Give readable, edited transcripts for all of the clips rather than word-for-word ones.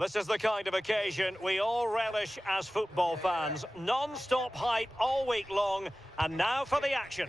This is the kind of occasion we all relish as football fans. Non-stop hype all week long, and now for the action.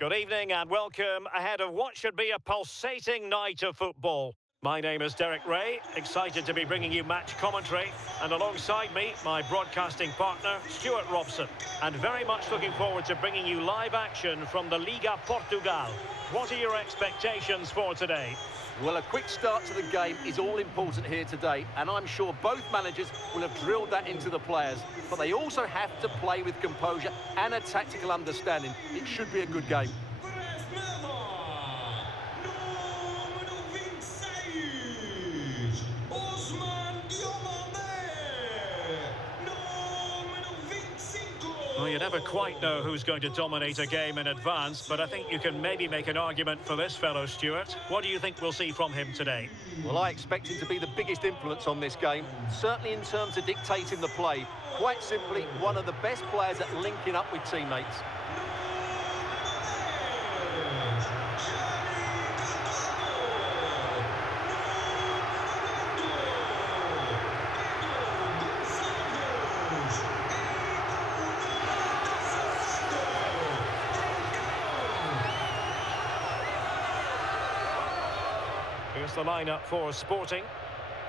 Good evening and welcome ahead of what should be a pulsating night of football. My name is Derek Ray, excited to be bringing you match commentary, and alongside me, my broadcasting partner, Stuart Robson, and very much looking forward to bringing you live action from the Liga Portugal. What are your expectations for today? Well, a quick start to the game is all important here today, and I'm sure both managers will have drilled that into the players. But they also have to play with composure and a tactical understanding. It should be a good game. Well, you never quite know who's going to dominate a game in advance, but I think you can maybe make an argument for this fellow, Stuart. What do you think we'll see from him today? Well, I expect him to be the biggest influence on this game, certainly in terms of dictating the play. Quite simply, one of the best players at linking up with teammates. Here's the lineup for Sporting.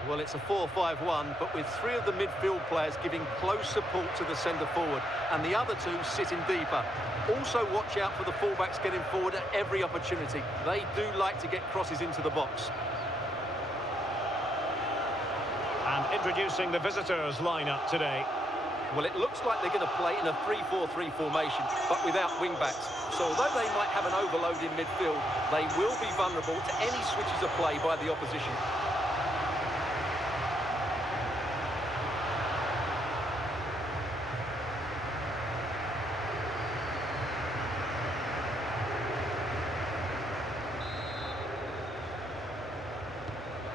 Well, it's a 4-5-1, but with three of the midfield players giving close support to the centre-forward, and the other two sitting deeper. Also watch out for the fullbacks getting forward at every opportunity. They do like to get crosses into the box. And introducing the visitors' lineup today. Well, it looks like they're going to play in a 3-4-3 formation, but without wing-backs. So although they might have an overload in midfield, they will be vulnerable to any switches of play by the opposition.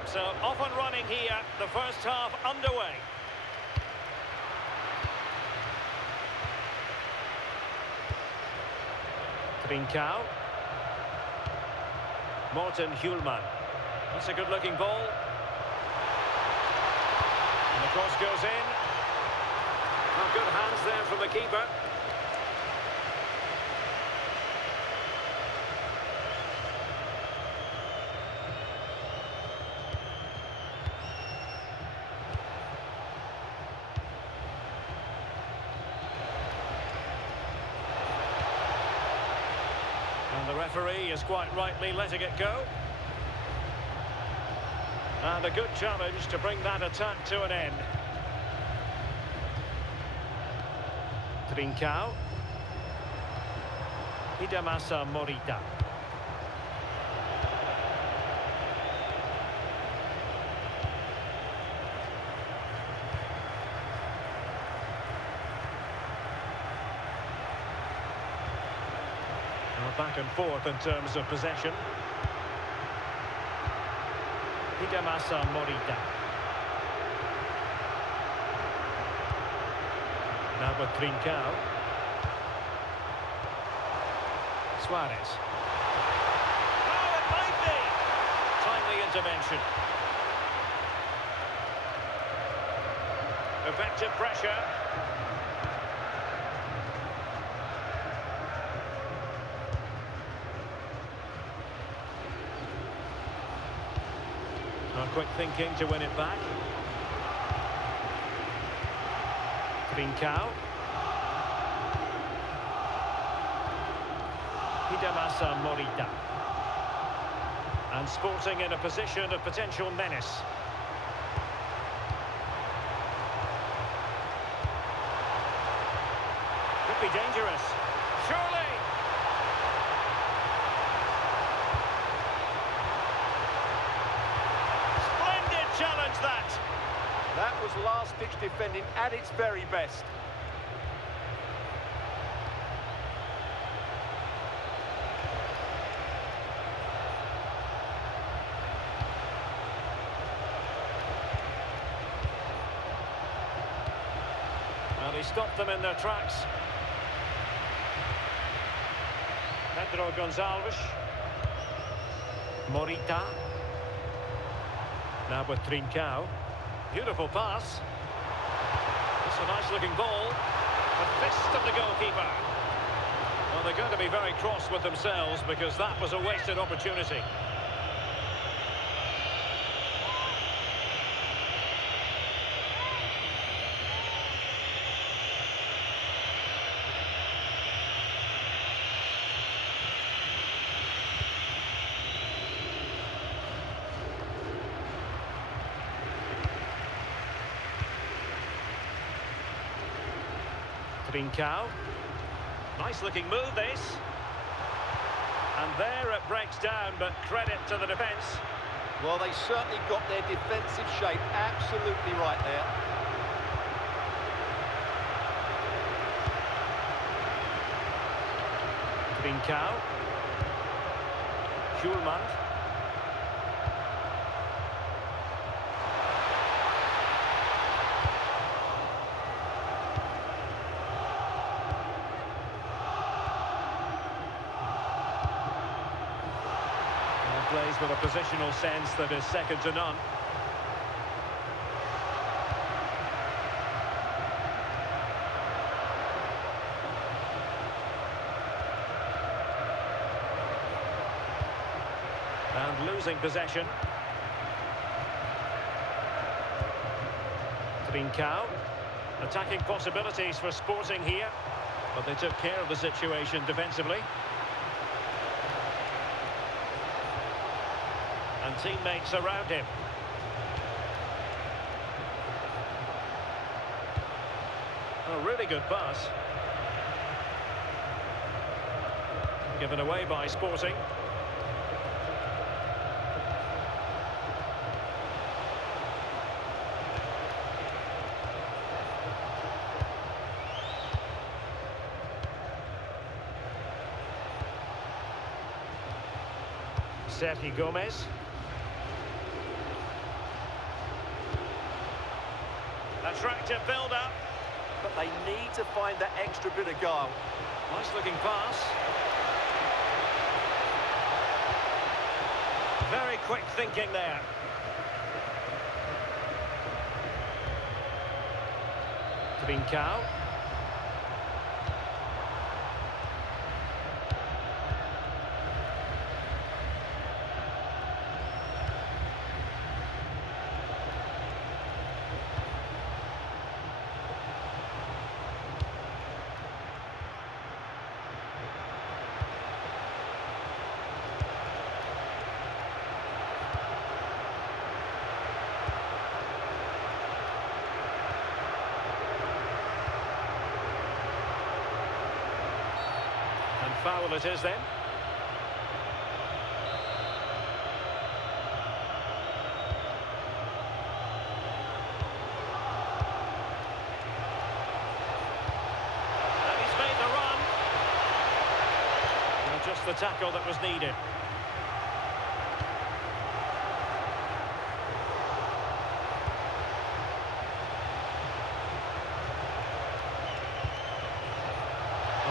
So off and running here, the first half underway. Trincao. Morten Hjulman. That's a good-looking ball. And the cross goes in. Well, good hands there from the keeper. And the referee is quite rightly letting it go. And a good challenge to bring that attack to an end. Trincao. Hidemasa Morita. Back and forth in terms of possession. Hidemasa Morita. Now with Trincao. Suarez. Oh, it might be! Timely intervention. Effective pressure. Quick thinking to win it back. Trincao. Hidemasa Morita. And Sporting in a position of potential menace. Could be dangerous. Surely! Challenge that. That was last-ditch defending at its very best. And he stopped them in their tracks. Pedro Gonçalves. Morita. Now with Trincao. Beautiful pass. It's a nice-looking ball. The fist of the goalkeeper. Well, they're going to be very cross with themselves because that was a wasted opportunity. Trincao. Nice looking move this. And there it breaks down, but credit to the defence. Well, they certainly got their defensive shape absolutely right there. Trincao. Schulman. Plays with a positional sense that is second to none. And losing possession. Trincao. Attacking possibilities for Sporting here, but they took care of the situation defensively. And teammates around him. A really good pass. Given away by Sporting. Sergio Gomez. Attractive build-up. But they need to find that extra bit of guile. Nice-looking pass. Very quick thinking there. Trincao. Foul it is then. And he's made the run. Well, just the tackle that was needed.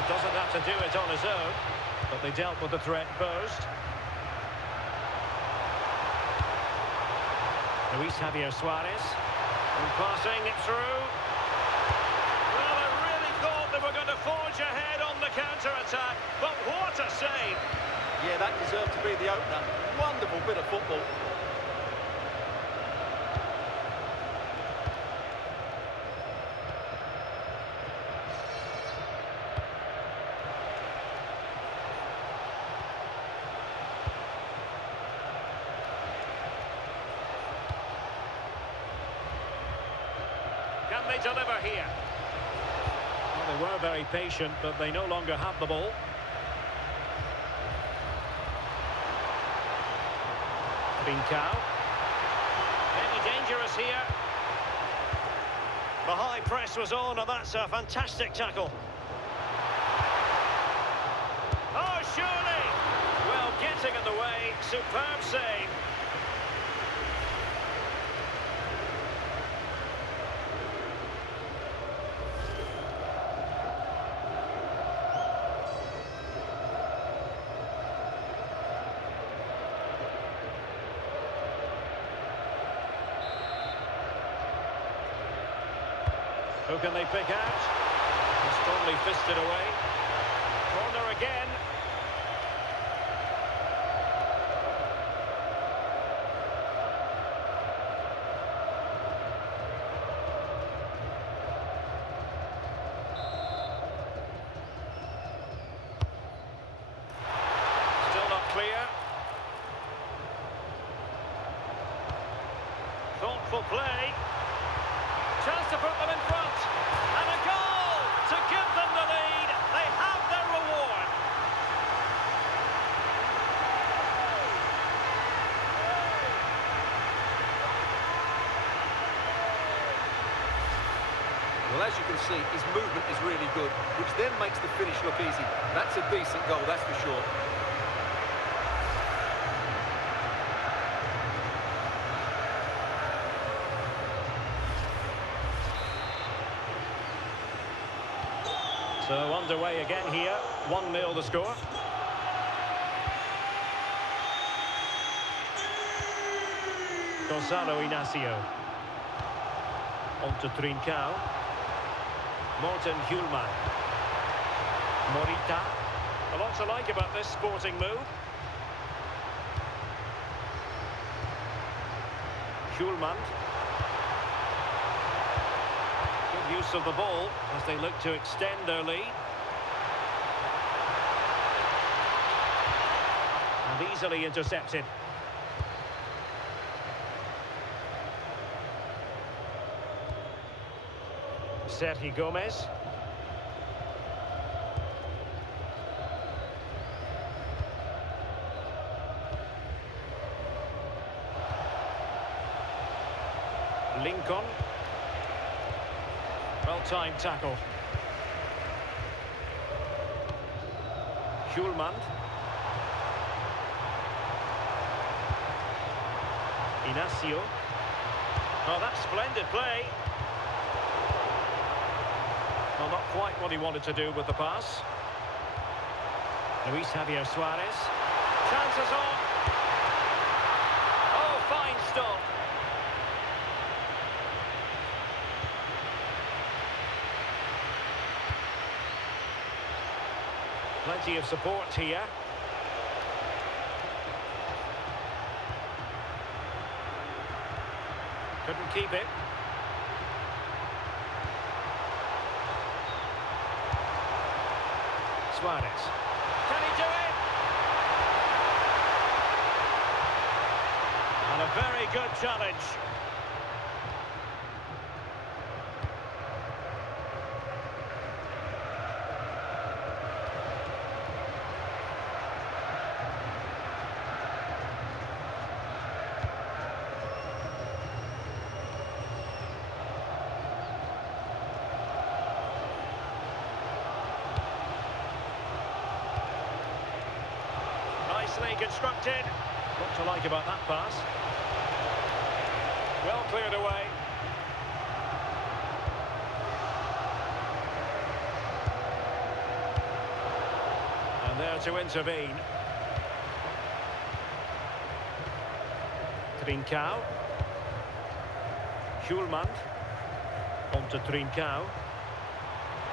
Doesn't have to do it on his own, but they dealt with the threat posed. Luis Javier Suarez, and passing it through. Well, I really thought they were going to forge ahead on the counter-attack, but what a save! Yeah, that deserved to be the opener. Wonderful bit of football. Can they deliver here? Well, they were very patient, but they no longer have the ball. Trincao. Maybe dangerous here. The high press was on, and that's a fantastic tackle. Oh, surely! Well, getting in the way, superb save. Who can they pick out? Strongly fisted away. Corner again. Still not clear. Thoughtful play. Chance to put them in front. And a goal to give them the lead. They have their reward. Well, as you can see, his movement is really good, which then makes the finish look easy. That's a decent goal, that's for sure. So underway again here. 1-0 the score. Gonzalo Inacio. On to Trincao. Morten Hjulman. Morita. A lot to like about this sporting move. Hjulman. Good use of the ball as they look to extend their lead. And easily intercepted. Sergio Gomez. Lincoln. Well-timed tackle. Hjulman. Inacio. Oh, that's splendid play. Well, not quite what he wanted to do with the pass. Luis Javier Suarez. Chances on. Oh, fine stop. Plenty of support here. Couldn't keep it. Suarez. Can he do it? And a very good challenge. Nicely constructed. What to like about that pass? Well cleared away. And there to intervene. Trincao. Hjulman. On to Trincao.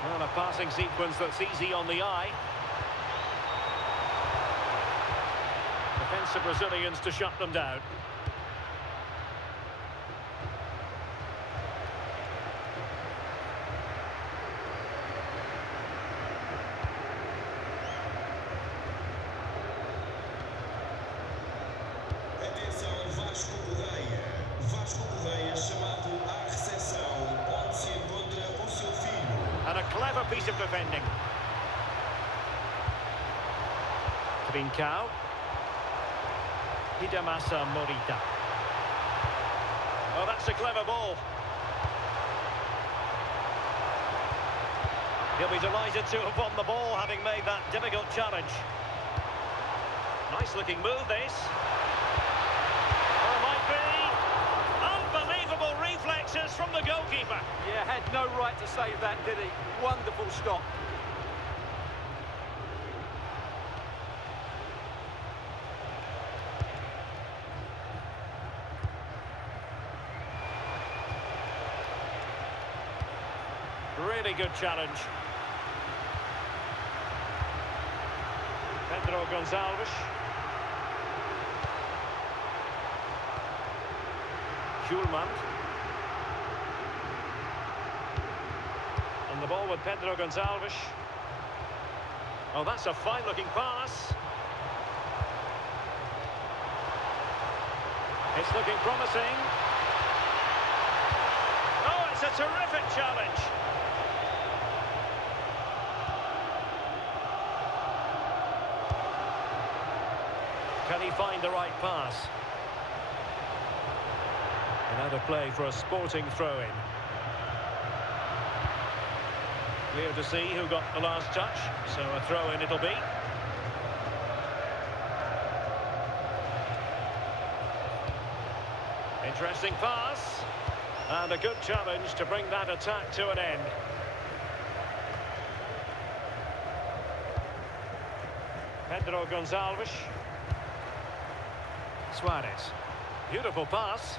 Well, a passing sequence that's easy on the eye. Defensive Brazilians to shut them down. Atenção, Vasco Correia. Vasco Correia chamado à recepção, onde se encontra o seu filho. And a clever piece of defending. Trincao. Hidemasa Morita. Oh, that's a clever ball. He'll be delighted to have won the ball, having made that difficult challenge. Nice looking move, this. Oh, might be. Unbelievable reflexes from the goalkeeper. Yeah, had no right to save that, did he? Wonderful stop. really good challenge. Pedro Gonçalves. Schulman. And the ball with Pedro Gonçalves. Oh, that's a fine-looking pass. It's looking promising. Oh, it's a terrific challenge. Can he find the right pass? And out of play for a Sporting throw-in. Clear to see who got the last touch, so a throw-in it'll be. Interesting pass. And a good challenge to bring that attack to an end. Pedro Gonçalves. Suarez. Beautiful pass.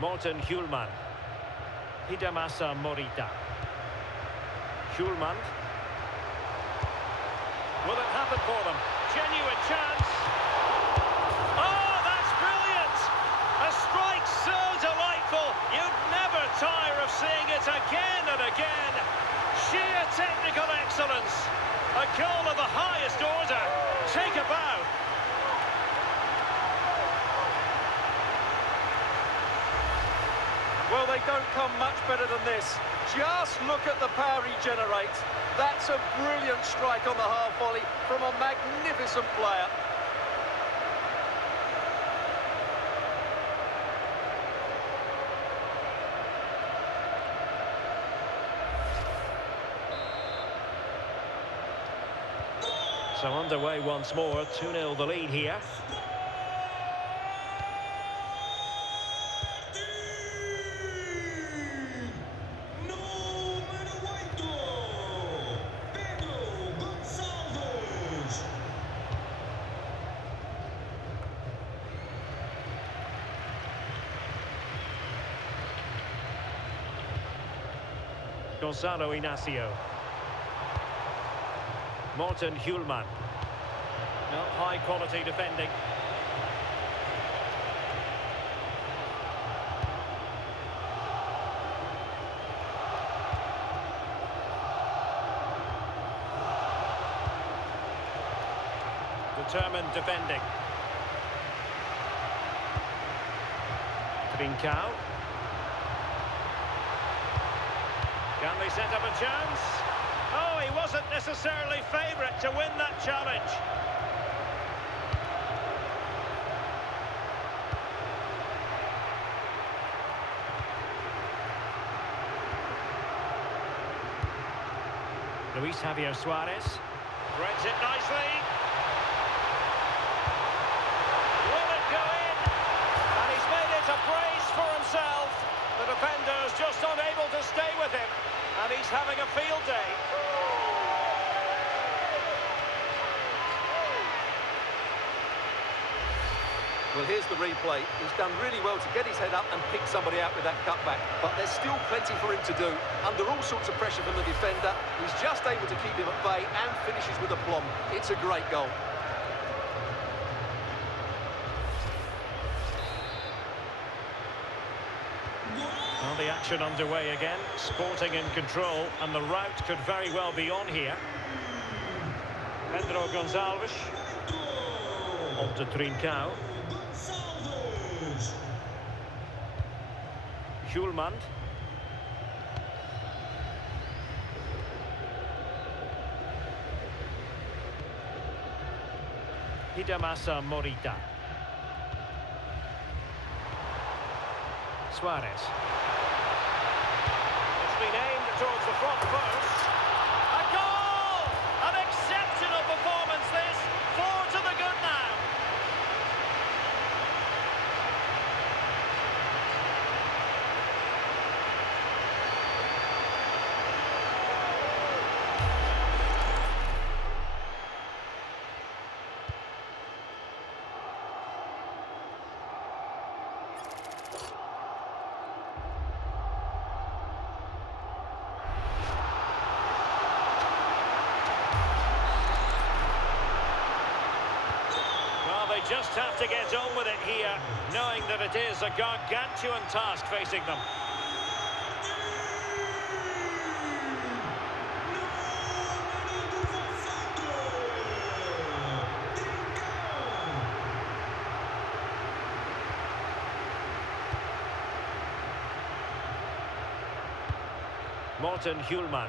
Morten Hjulmand. Hidemasa Morita. Hjulmand. Will it happen for them? Genuine chance. Oh, that's brilliant! A strike so delightful, you'd never tire of seeing it again and again. Sheer technical excellence. A goal of the highest order. Take a bow. Well, they don't come much better than this. Just look at the power he generates. That's a brilliant strike on the half volley from a magnificent player. So underway once more, 2-0 the lead here. Gonzalo Inacio. Morten Hjulmand. No, high quality defending. Determined defending. Trincao. Can they set up a chance? Oh, he wasn't necessarily favourite to win that challenge. Luis Javier Suarez. Threads it nicely. Will it go in? And he's made it a brace for himself. The defender's just unable to stay with him. And he's having a field day. Well, here's the replay. He's done really well to get his head up and pick somebody out with that cutback. But there's still plenty for him to do. Under all sorts of pressure from the defender, he's just able to keep him at bay and finishes with aplomb. It's a great goal. Well, the action underway again. Sporting in control, and the route could very well be on here. Pedro Gonçalves. On to Trincao. Hjulmand. Hidemasa Morita. Suarez. It's been aimed towards the front post. A goal! An exceptional performance this. 4 to the good now. just have to get on with it here, knowing that it is a gargantuan task facing them. Morten Hjulman.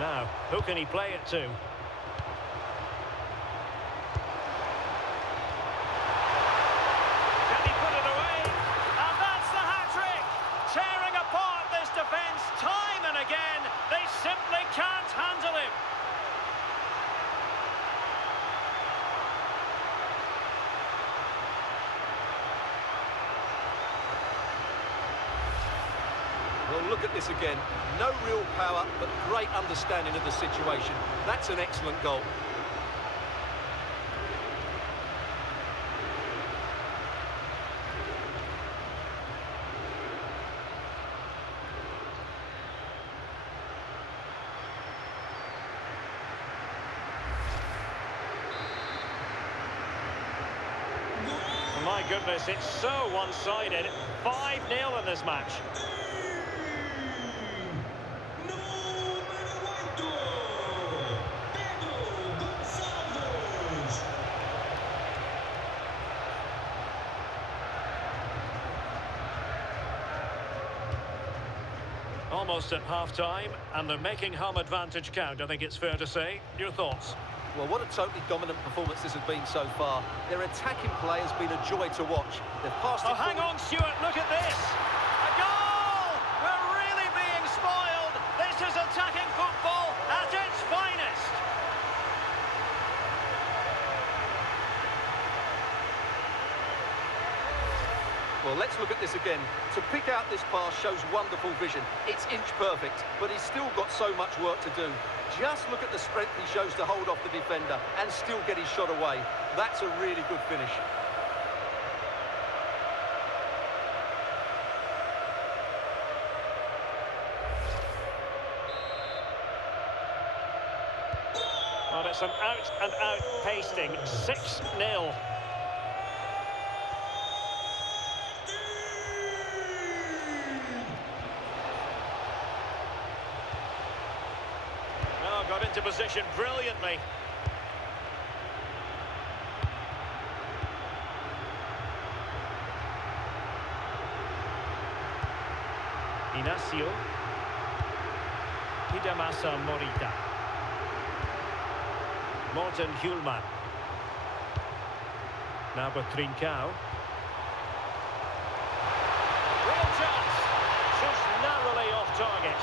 Now, who can he play it to? Can he put it away? And that's the hat-trick! Tearing apart this defence time and again. They simply can't handle him. Well, look at this again. No real power, but great understanding of the situation. That's an excellent goal. My goodness, it's so one-sided. 5-0 in this match. Almost at half-time, and they're making home advantage count, I think it's fair to say. Your thoughts? Well, what a totally dominant performance this has been so far. Their attacking play has been a joy to watch. They've passed it hang on, Stuart, look at this! A goal! We're really being spoiled! This is attacking football at its finest! Well, let's look at this again. To pick out this pass shows wonderful vision. It's inch perfect, but he's still got so much work to do. Just look at the strength he shows to hold off the defender and still get his shot away. That's a really good finish. Well, it's an out-and-out pasting. 6-0. Got into position brilliantly. Inacio. Hidemasa Morita. Morten Hjulman. Now for Trincao. Real chance. Just narrowly off target.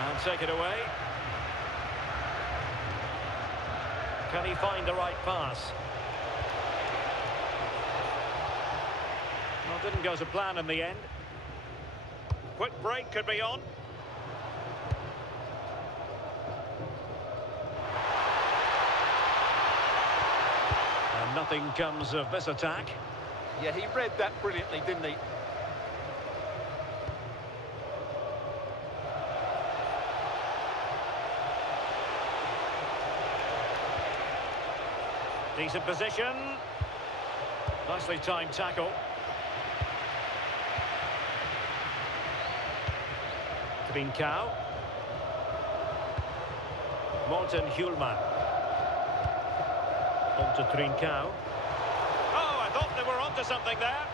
And take it away. Can he find the right pass? Well, didn't go to plan in the end. Quick break could be on. And nothing comes of this attack. Yeah, he read that brilliantly, didn't he? Decent position. Nicely timed tackle. Trincao. Morten Hjulman. On to Trincao. Oh, I thought they were onto something there.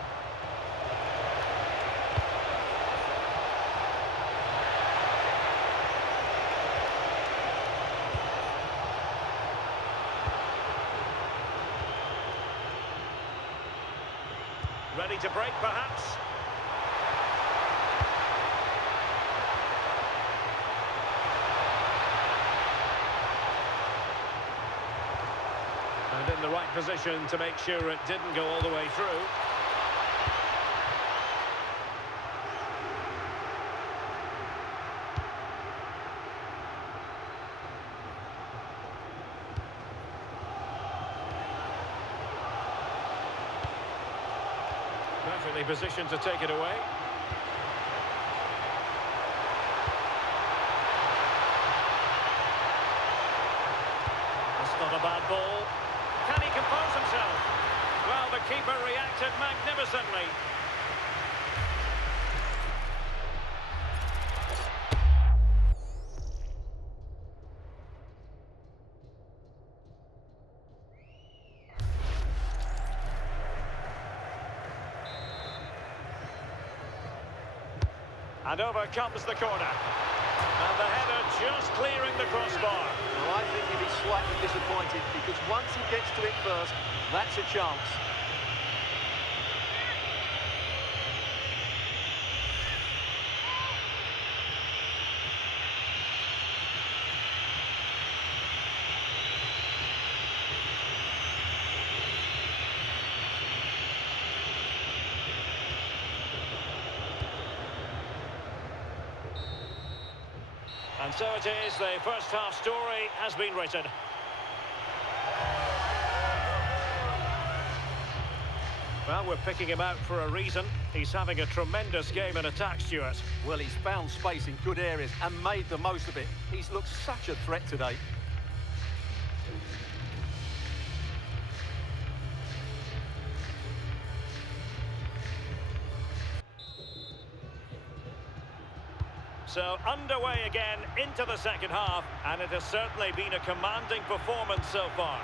Ready to break, perhaps? And in the right position to make sure it didn't go all the way through. Perfectly positioned to take it away. That's not a bad ball. Can he compose himself? Well, the keeper reacted magnificently. And over comes the corner. And the header just clearing the crossbar. Well, I think he'll be slightly disappointed because once he gets to it first, that's a chance. And so it is, the first half story has been written. Well, we're picking him out for a reason. He's having a tremendous game in attack, Stuart. Well, he's found space in good areas and made the most of it. He's looked such a threat today. So underway again into the second half, and it has certainly been a commanding performance so far.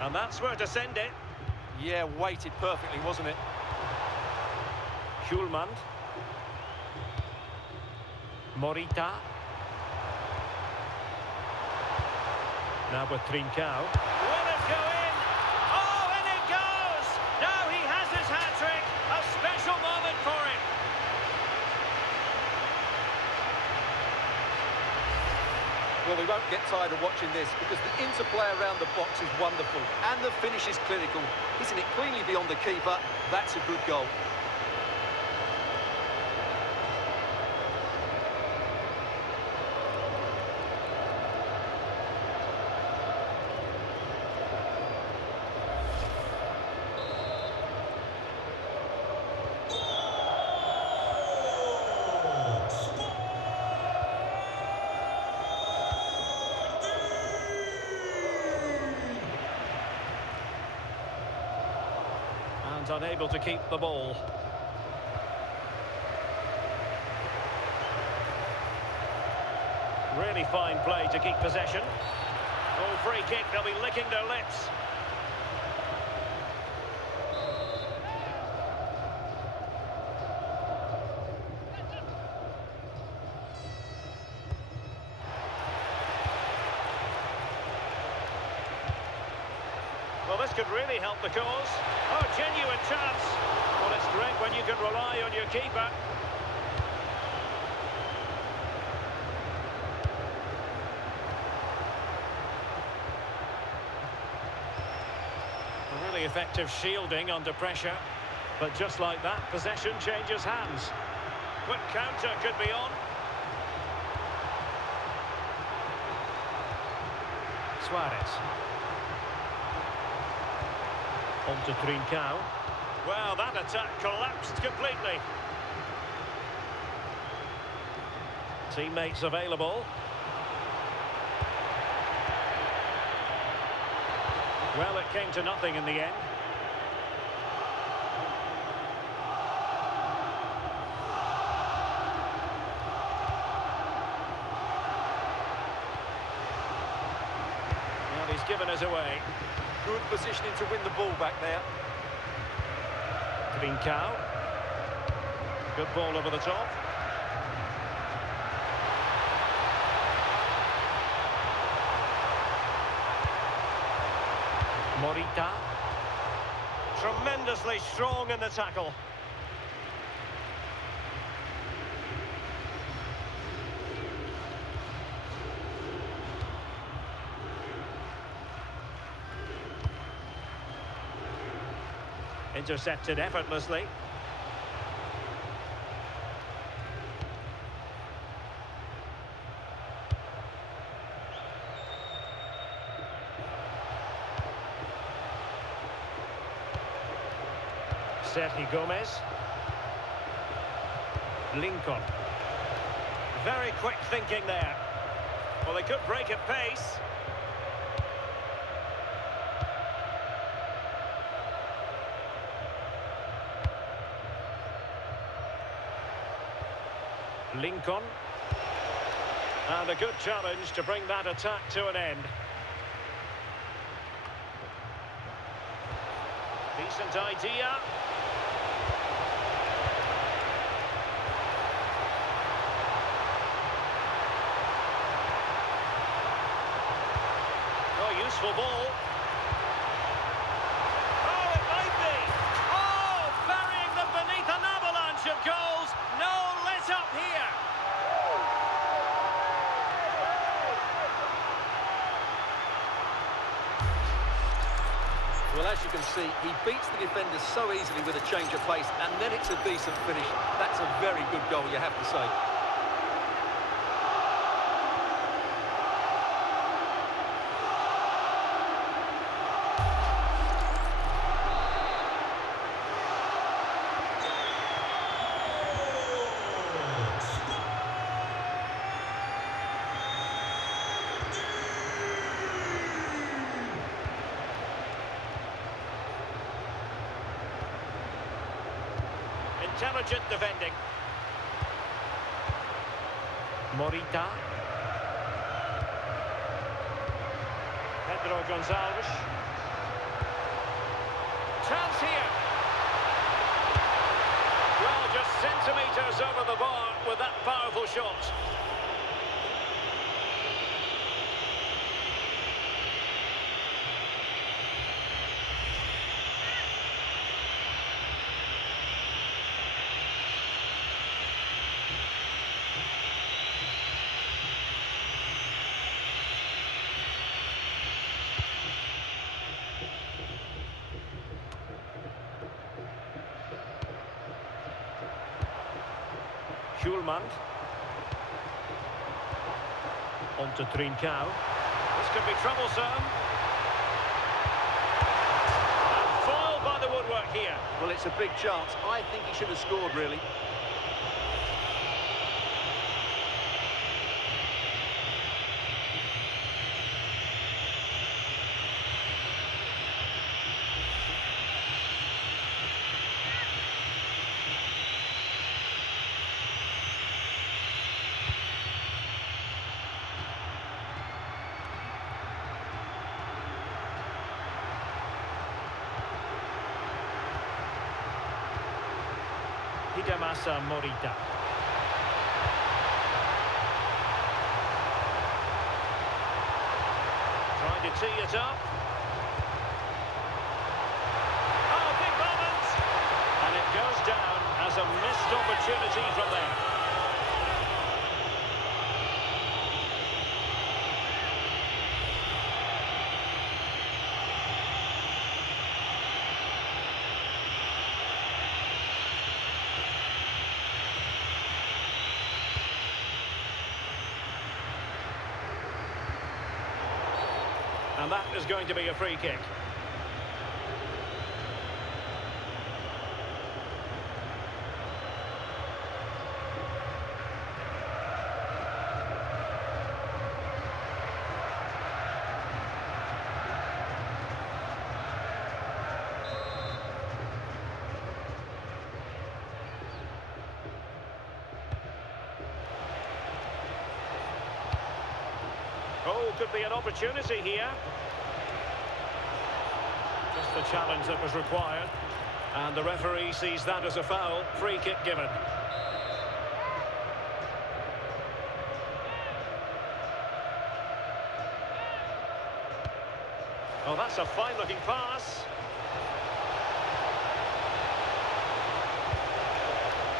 And that's where to send it. Yeah, weighted perfectly, wasn't it? Schulman. Morita. Now with Trincao. Will it go in? Oh, and it goes! Now he has his hat-trick. A special moment for him. Well, we won't get tired of watching this because the interplay around the box is wonderful and the finish is clinical. Hitting it cleanly beyond the keeper, that's a good goal. And unable to keep the ball. Really fine play to keep possession. Oh, free kick, they'll be licking their lips. Well, this could really help the cause. Oh, genuine chance. Well, it's great when you can rely on your keeper. A really effective shielding under pressure. But just like that, possession changes hands. Quick counter could be on. Suarez. On to Trincao. Well, that attack collapsed completely. Teammates available. Well, it came to nothing in the end. Well, he's given us away. Good positioning to win the ball back there. Trincao. Good ball over the top. Morita. Tremendously strong in the tackle. Intercepted effortlessly. Sergio Gomez. Lincoln. Very quick thinking there. Well, they could break at pace. Lincoln. And a good challenge to bring that attack to an end. Decent idea. Oh, useful ball. Oh, it might be. Oh, burying them beneath an avalanche of goals. No let up here. Well, as you can see, he beats the defenders so easily with a change of pace, and then it's a decent finish. That's a very good goal, you have to say. Intelligent defending. Morita. Pedro Gonzalez. Chance here. Well, just centimetres over the bar with that powerful shot. Schulman. On to Trincao. This could be troublesome. And foiled by the woodwork here. Well, it's a big chance. I think he should have scored, really. Hidemasa Morita. Trying to tee it up. Oh, big moment! And it goes down as a missed opportunity from there. And that is going to be a free kick. Oh, could be an opportunity here. Just the challenge that was required. And the referee sees that as a foul. Free kick given. Oh, that's a fine-looking pass.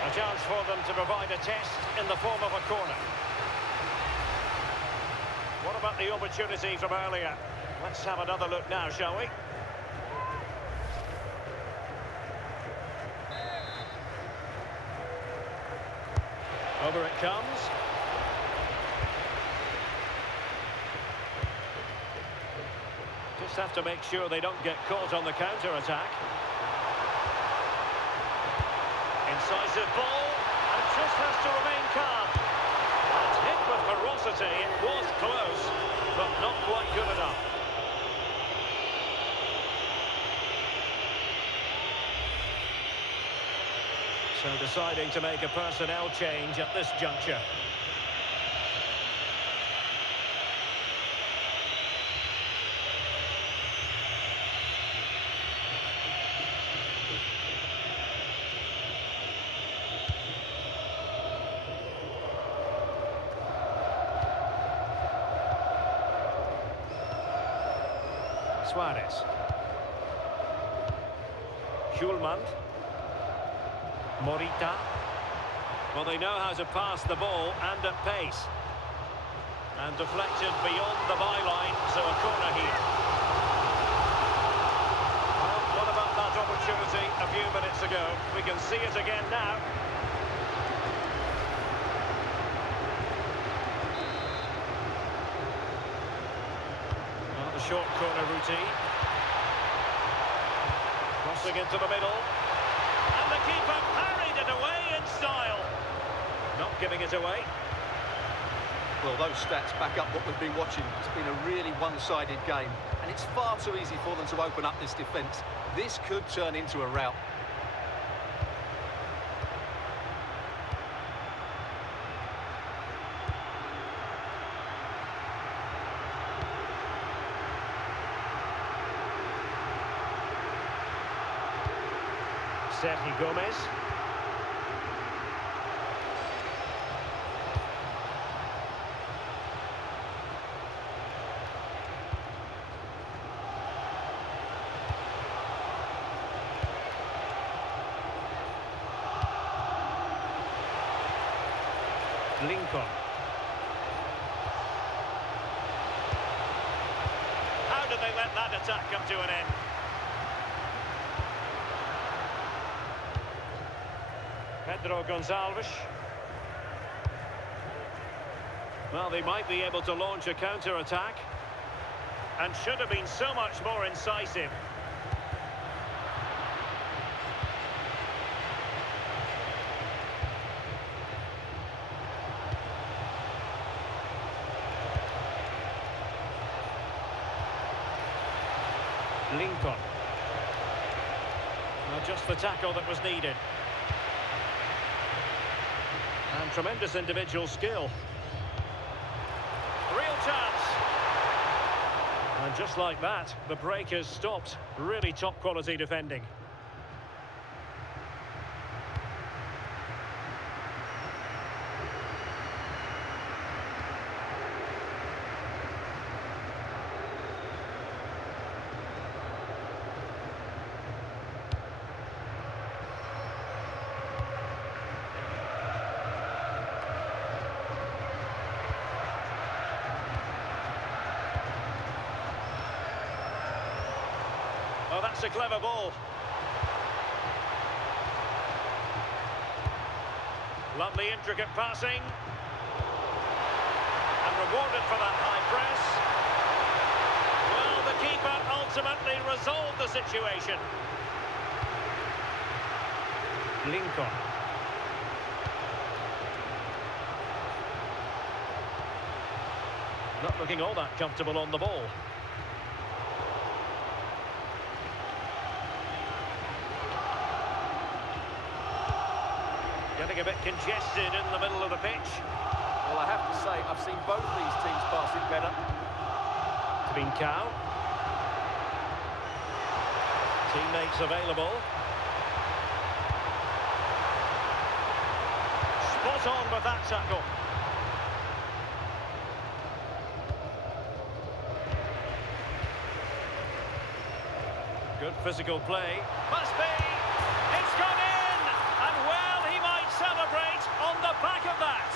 A chance for them to provide a test in the form of a corner. What about the opportunity from earlier? Let's have another look now, shall we? Over it comes. Just have to make sure they don't get caught on the counter-attack. Incisive ball, and just has to remain calm. And hit with ferocity, it was close, but not quite good enough. So deciding to make a personnel change at this juncture. Suarez. Schulman. Morita. Well, they know how to pass the ball and at pace. And deflected beyond the byline, so a corner here. Well, what about that opportunity a few minutes ago? We can see it again now. Well, the short corner routine. Crossing into the middle. And the keeper parried it away in style. Not giving it away. Well, those stats back up what we've been watching. It's been a really one-sided game, and it's far too easy for them to open up this defence. This could turn into a rout. Sergio Gomez. Lincoln. How did they let that attack come to an end? Pedro Gonçalves. Well, they might be able to launch a counter-attack. And should have been so much more incisive. Lincoln. Well, just the tackle that was needed. And tremendous individual skill. Real chance. And just like that, the break has stopped. Really top quality defending. Oh, that's a clever ball. Lovely intricate passing. And rewarded for that high press. Well, the keeper ultimately resolved the situation. Lincoln. Not looking all that comfortable on the ball. Getting a bit congested in the middle of the pitch. Well, I have to say, I've seen both these teams pass it better. Trincao. Teammates available. Spot on with that tackle. Good physical play. Must be! It's gone in! And well, he might celebrate on the back of that.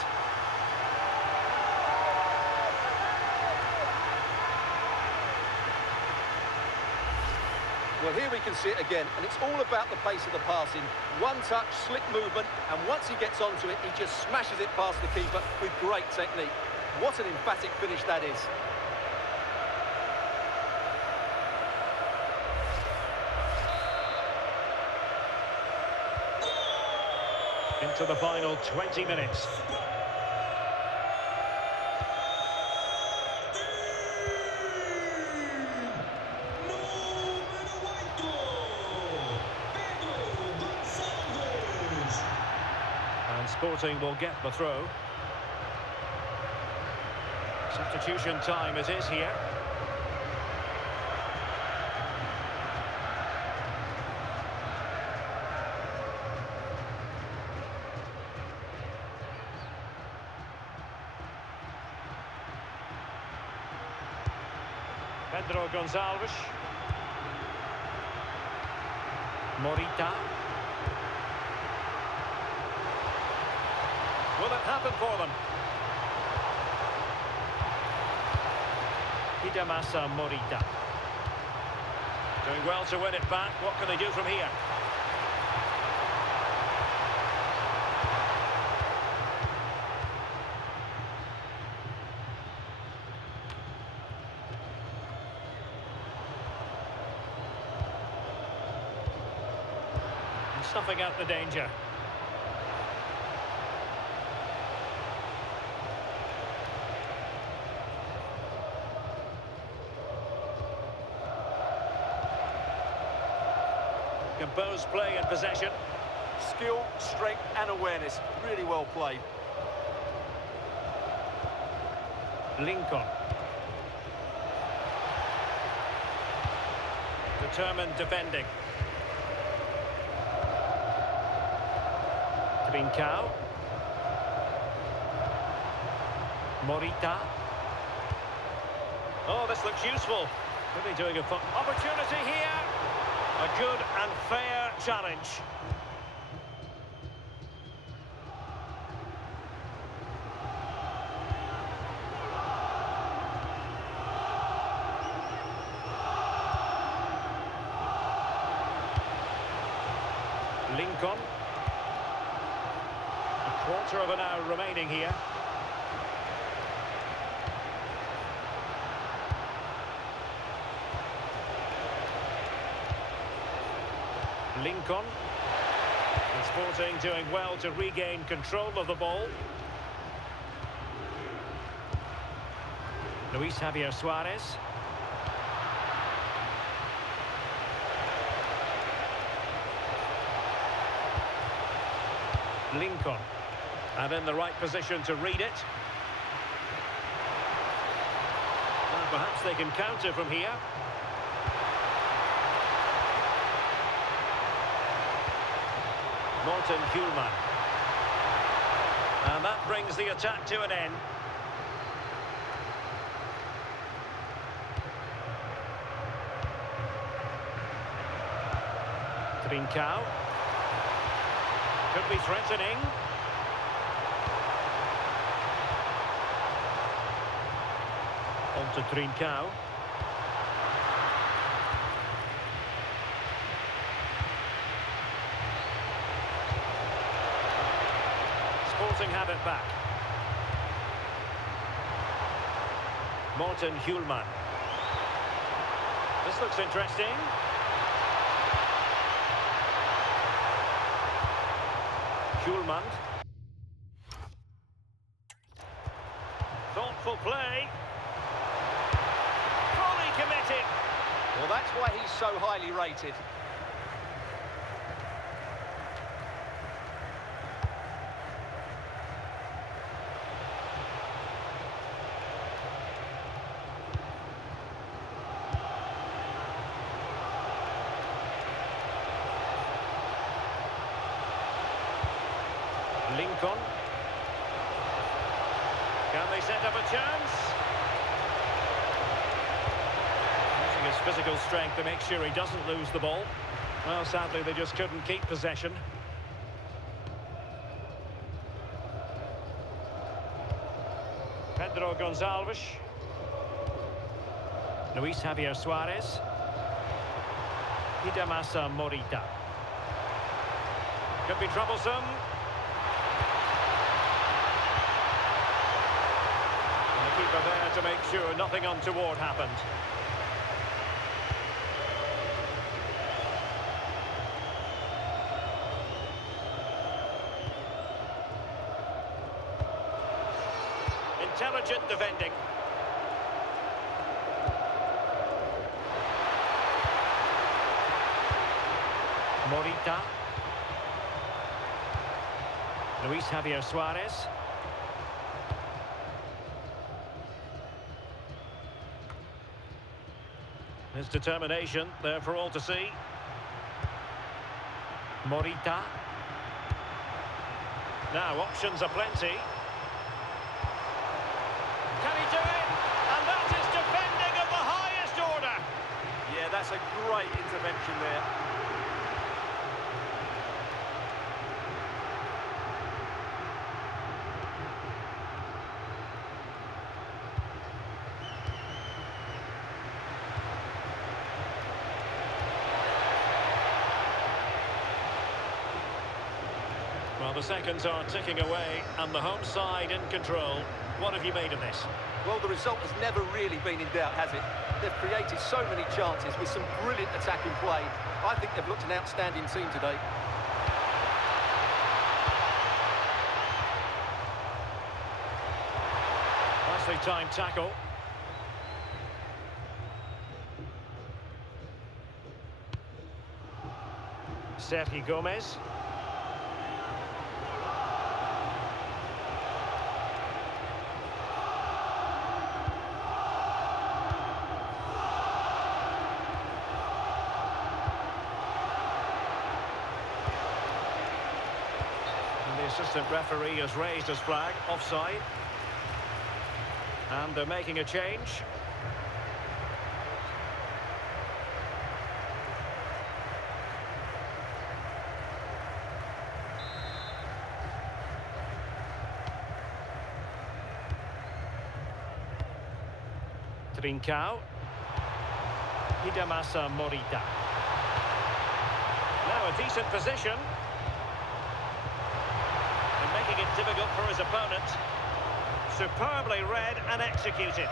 Well, here we can see it again, and it's all about the pace of the passing. One touch, slick movement, and once he gets onto it, he just smashes it past the keeper with great technique. What an emphatic finish that is. Into the final 20 minutes. And Sporting will get the throw. Substitution time it is here. Pedro Gonçalves. Morita. Will it happen for them? Hidemasa Morita. Doing well to win it back. What can they do from here? Snuffing out the danger. Composed play and possession. Skill, strength and awareness. Really well played. Lincoln. Determined defending. Trincao. Morita. Oh, this looks useful. Really doing a fun opportunity here. A good and fair challenge. Lincoln. A quarter of an hour remaining here. Lincoln. And Sporting doing well to regain control of the ball. Luis Javier Suarez. Lincoln. And in the right position to read it. And perhaps they can counter from here. Morten Hjulman. And that brings the attack to an end. Trincao. Could be threatening. On to Trincao. Sporting have it back. Morten Hjulman. This looks interesting. Hjulman. Thoughtful play. Fully committed. Well, that's why he's so highly rated. Lincoln. Can they set up a chance? Using his physical strength to make sure he doesn't lose the ball. Well, sadly, they just couldn't keep possession. Pedro Gonçalves. Luis Javier Suarez. Hidemasa Morita. Could be troublesome. And the keeper there to make sure nothing untoward happened. Intelligent defending. Morita. Luis Javier Suarez. His determination there for all to see. Morita. Now options are plenty. Can he do it? And that is defending of the highest order. Yeah, that's a great intervention there. Well, the seconds are ticking away and the home side in control. What have you made of this? Well, the result has never really been in doubt, has it? They've created so many chances with some brilliant attacking play. I think they've looked an outstanding team today. Nicely timed tackle. Sergio Gomez. The assistant referee has raised his flag, offside. And they're making a change. Trincao. Hidemasa Morita. Now a decent position. Making it difficult for his opponent. Superbly read and executed.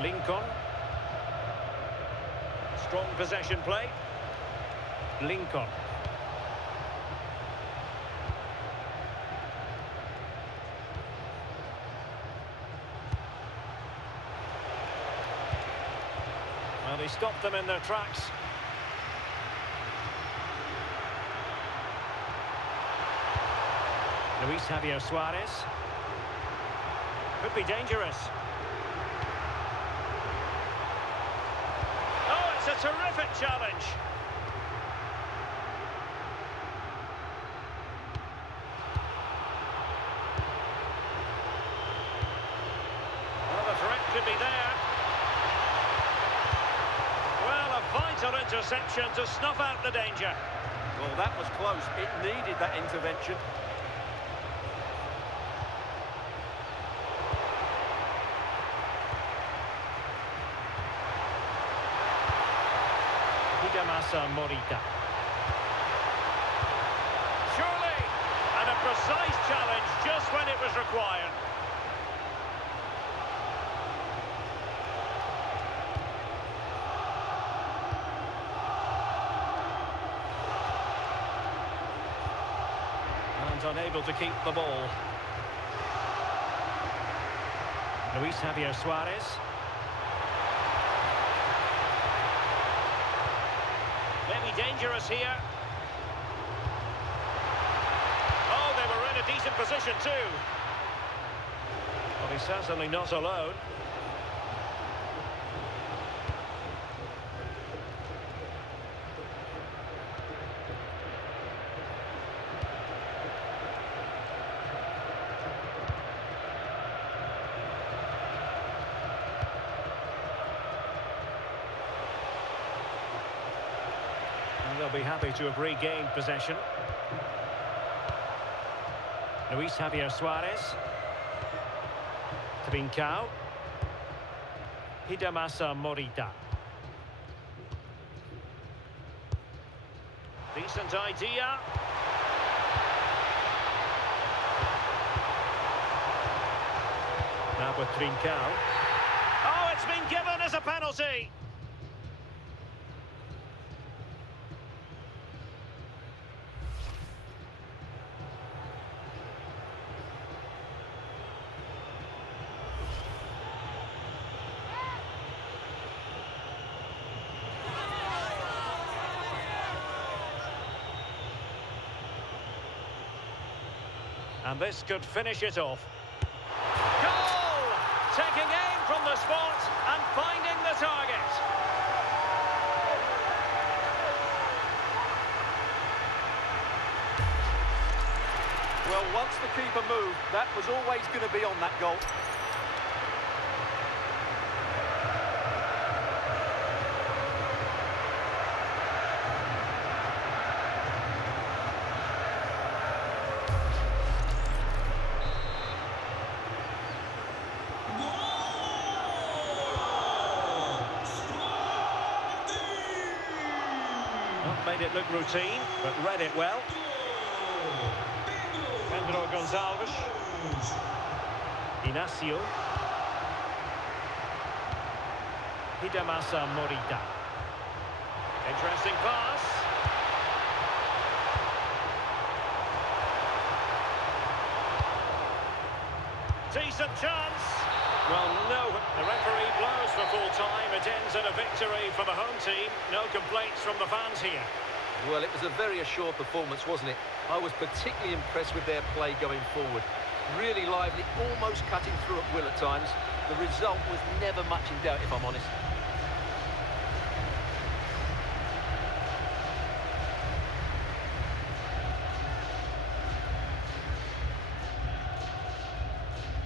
Lincoln. Strong possession play. Lincoln. Well, he stopped them in their tracks. Luis Javier Suarez. Could be dangerous. Oh, it's a terrific challenge. Well, the threat could be there. Vital interception to snuff out the danger. Well, that was close. It needed that intervention. Hidemasa Morita. Surely, and a precise challenge just when it was required. Unable to keep the ball. Luis Javier Suarez. Maybe dangerous here. Oh, they were in a decent position too. Well, he's certainly not alone. They'll be happy to have regained possession. Luis Javier Suarez. Trincao. Hidemasa Morita. Decent idea. Now with Trincao. Oh, it's been given as a penalty. And this could finish it off. Goal! Taking aim from the spot and finding the target. Well, once the keeper moved, that was always going to be on that goal. Made it look routine, but read it well. Pedro Gonçalves. Inacio. Hidemasa Morita. Interesting pass. Decent chance. Well, no. The referee blows for full time. It ends in a victory for the home team. No complaints from the fans here. Well, it was a very assured performance, wasn't it? I was particularly impressed with their play going forward. Really lively, almost cutting through at will at times. The result was never much in doubt, if I'm honest.